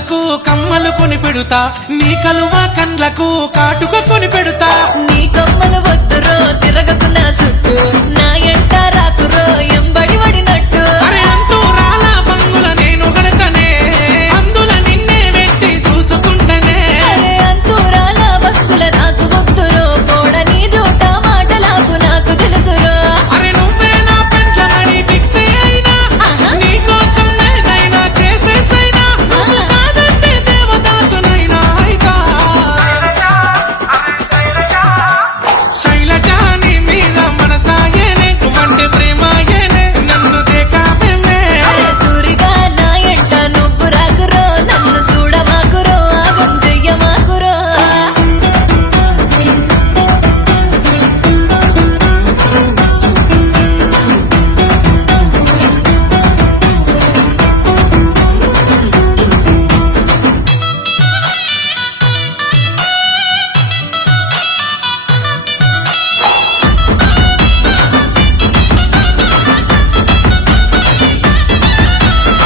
కళ్ళకు కమ్మలు కొని పెడుతా నీ కలువ కండ్లకు కాటుక కొని పెడుతా నీ కమ్మలు వద్దురో తిరగకు నా చుట్టూ నా ఎంట రాకురో ఎంబడి పడినట్టు అరే అంటూ రాలా బంగుల నేను గడతనే అందుల నిన్నే వెట్టి చూసుకుంటనే అరే అంతూరాల భక్తుల నాకు వద్దురో పోడని జోట మాటలాకు నాకు తెలుసురో అరే నువ్వే నా పెంట్లమని ఫిక్స్ అయినా నీకోసం ఏదైనా చేసేసైనా నువ్వు కాదంటే దేవదాసునైనా అయితా శైలజా నీ మీద మనసాయేనే నువ్వంటే ప్రేమాయేనే నన్ను దేకావేమే అరే సూరిగా నా ఎంట నువ్వు రాకురో నన్ను చూడమాకురో ఆగం చెయ్యమాకురో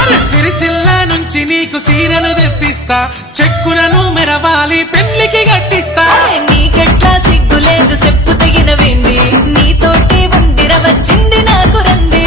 అరే సిరిసిల్ల నుంచి నీకు సీరలు తెప్పిస్తా చెక్కులను మెరవాలి పెళ్లికి గట్టిస్తా అరే నీకెట్లా సిగ్గులేదు చెప్పు తగినవింది నీతోటి ఉందిర వచ్చింది నాకు రంది